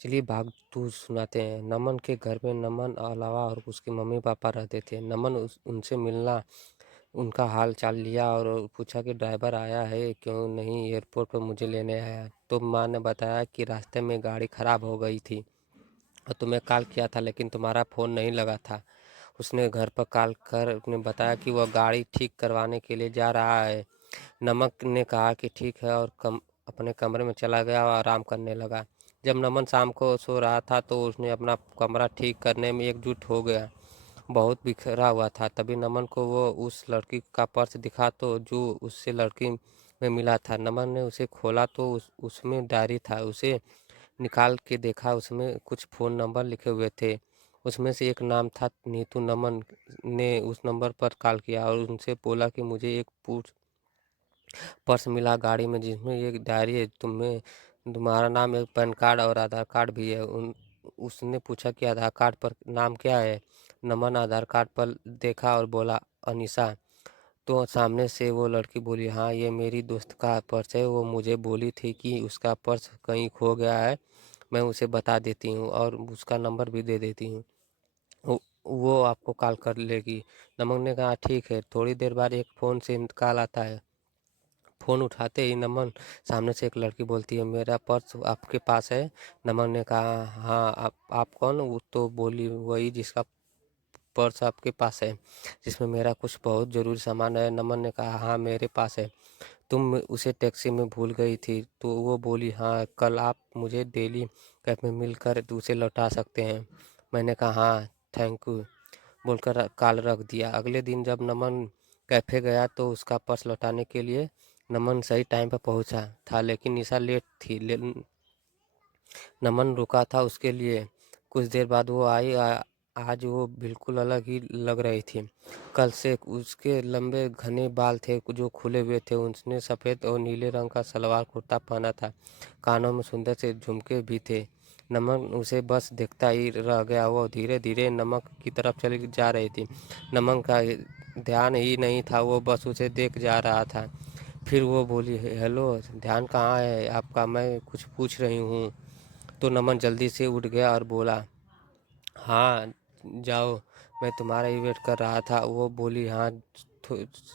चलिए भागतू सुनाते हैं। नमन के घर में नमन अलावा और उसके मम्मी पापा रहते थे। नमन उनसे मिलना, उनका हाल चाल लिया और पूछा कि ड्राइवर आया है क्यों नहीं, एयरपोर्ट पर मुझे लेने आया। तो माँ ने बताया कि रास्ते में गाड़ी खराब हो गई थी और तुम्हें कॉल किया था लेकिन तुम्हारा फ़ोन नहीं लगा था। उसने घर पर कॉल कर ने बताया कि वह गाड़ी ठीक करवाने के लिए जा रहा है। नमक ने कहा कि ठीक है और अपने कमरे में चला गया और आराम करने लगा। जब नमन शाम को सो रहा था तो उसने अपना कमरा ठीक करने में एकजुट हो गया। बहुत बिखरा हुआ था। तभी नमन को वो उस लड़की का पर्स दिखा तो जो उससे लड़की में मिला था। नमन ने उसे खोला तो उसमें डायरी था। उसे निकाल के देखा, उसमें कुछ फ़ोन नंबर लिखे हुए थे। उसमें से एक नाम था नीतू। नमन ने उस नंबर पर कॉल किया और उनसे बोला कि मुझे एक पर्स मिला गाड़ी में जिसमें एक डायरी है, तुम्हारा नाम, एक पैन कार्ड और आधार कार्ड भी है। उसने पूछा कि आधार कार्ड पर नाम क्या है। नमन आधार कार्ड पर देखा और बोला अनीशा। तो सामने से वो लड़की बोली, हाँ ये मेरी दोस्त का पर्स है, वो मुझे बोली थी कि उसका पर्स कहीं खो गया है, मैं उसे बता देती हूँ और उसका नंबर भी दे देती हूँ, वो आपको कॉल कर लेगी। नमन ने कहा ठीक है। थोड़ी देर बाद एक फ़ोन से कॉल आता है। फ़ोन उठाते ही नमन सामने से एक लड़की बोलती है, मेरा पर्स आपके पास है। नमन ने कहा हाँ, आप कौन? वो तो बोली, वही जिसका पर्स आपके पास है, जिसमें मेरा कुछ बहुत ज़रूरी सामान है। नमन ने कहा हाँ मेरे पास है, तुम उसे टैक्सी में भूल गई थी। तो वो बोली हाँ, कल आप मुझे दिल्ली कैफ़े में मिलकर उसे लौटा सकते हैं। मैंने कहा हाँ थैंक यू बोलकर कॉल रख दिया। अगले दिन जब नमन कैफ़े गया तो उसका पर्स लौटाने के लिए नमन सही टाइम पर पहुंचा था लेकिन निशा लेट थी। नमन रुका था उसके लिए। कुछ देर बाद वो आई। आज वो बिल्कुल अलग ही लग रही थी। कल से उसके लंबे घने बाल थे जो खुले हुए थे। उसने सफ़ेद और नीले रंग का सलवार कुर्ता पहना था। कानों में सुंदर से झुमके भी थे। नमन उसे बस देखता ही रह गया। वो धीरे धीरे नमक की तरफ चली जा रही थी। नमन का ध्यान ही नहीं था, वो बस उसे देख जा रहा था। फिर वो बोली, हेलो, ध्यान कहाँ है आपका, मैं कुछ पूछ रही हूँ। तो नमन जल्दी से उठ गया और बोला, हाँ जाओ, मैं तुम्हारा ही वेट कर रहा था। वो बोली, हाँ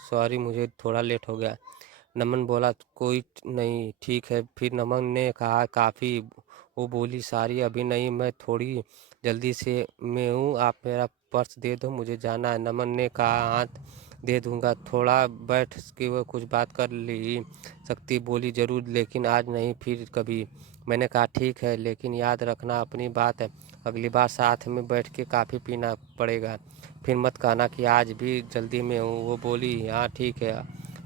सॉरी मुझे थोड़ा लेट हो गया। नमन बोला, कोई नहीं, ठीक है। फिर नमन ने कहा, काफ़ी? वो बोली, सारी अभी नहीं, मैं थोड़ी जल्दी से में हूँ, आप मेरा पर्स दे दो, मुझे जाना है। नमन ने कहा, हाथ दे दूंगा, थोड़ा बैठ के वो कुछ बात कर ली सकती। बोली, ज़रूर, लेकिन आज नहीं, फिर कभी। मैंने कहा ठीक है, लेकिन याद रखना अपनी बात है, अगली बार साथ में बैठ के काफ़ी पीना पड़ेगा, फिर मत कहना कि आज भी जल्दी में हूँ। वो बोली, हाँ ठीक है,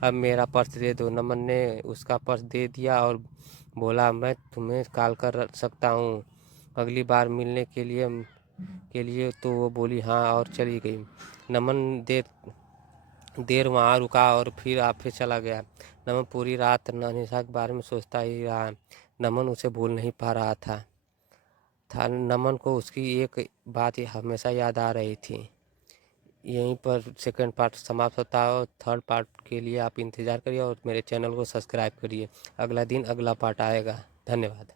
अब मेरा पर्स दे दो। नमन ने उसका पर्स दे दिया और बोला, मैं तुम्हें कॉल कर सकता हूँ अगली बार मिलने के लिए। तो वो बोली हाँ और चली गई। नमन देर देर वहाँ रुका और फिर ऑफिस चला गया। नमन पूरी रात अनीशा के बारे में सोचता ही रहा। नमन उसे भूल नहीं पा रहा था। नमन को उसकी एक बात हमेशा याद आ रही थी। यहीं पर सेकंड पार्ट समाप्त होता है और थर्ड पार्ट के लिए आप इंतज़ार करिए और मेरे चैनल को सब्सक्राइब करिए। अगला दिन अगला पार्ट आएगा। धन्यवाद।